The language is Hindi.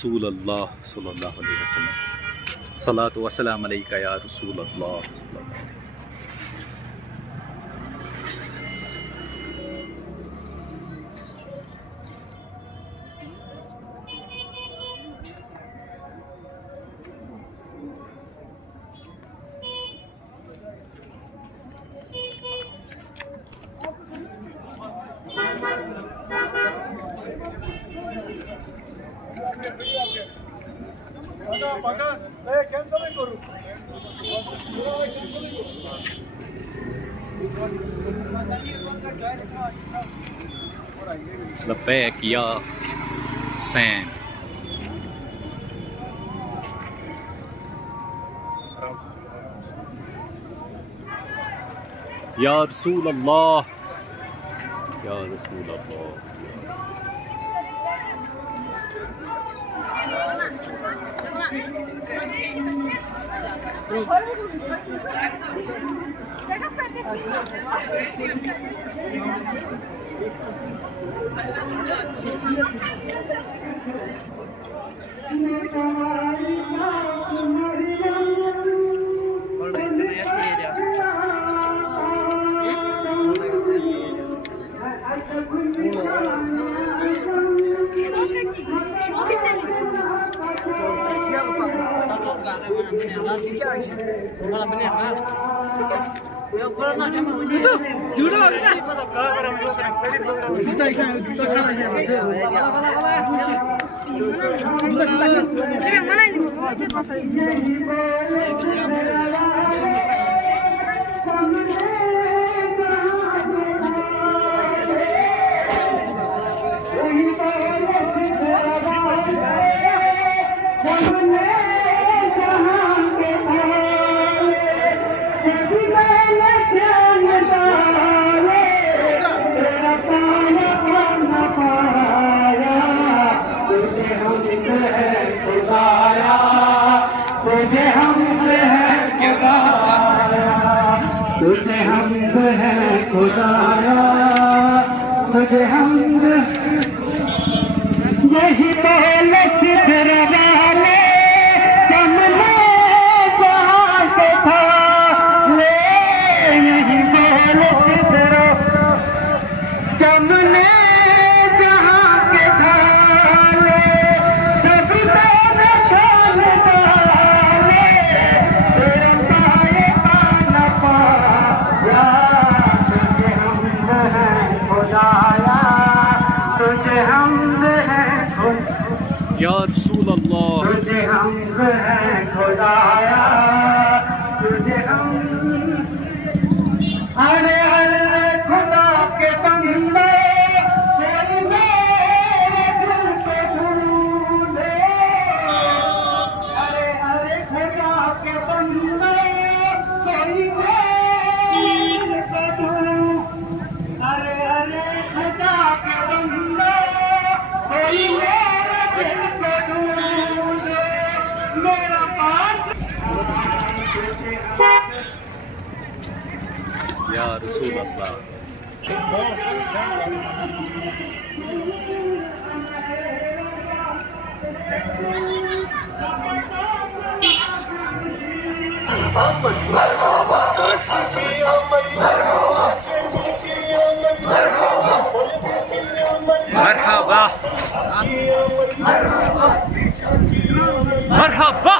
रसूल अल्लाह सल्लल्लाहु अलैहि वसल्लम, सलातु वस्सलाम अलैका या रसूल अल्लाह। लब्बैक या हुसैन। या रसूल अल्लाह, या रसूल अल्लाह। तुझे हमद है खुदाया, तुझे हमद। यही बोल सिद्र वाले चमने जहाँ से था ले, यही बोल सिद्र चमने जहाँ के था ले, सब मैंने छान डाले, तेरा पाए पाना पाया। तुझे हमद है खुदाया, तुझे हमद है या रसूल अल्लाह, तुझे हमद है खुदाया, तुझे हम। अरे अरे खुदा के बंदे तेरे मेरे दिल को ढूंढे, अरे अरे खुदा के बंदे कोई मेरे को ढूंढे, अरे अरे खुदा के बंदे कोई मेरे दिल को ढूंढे, मेरा पास। या रसूल अल्लाह। मरहबा मरहबा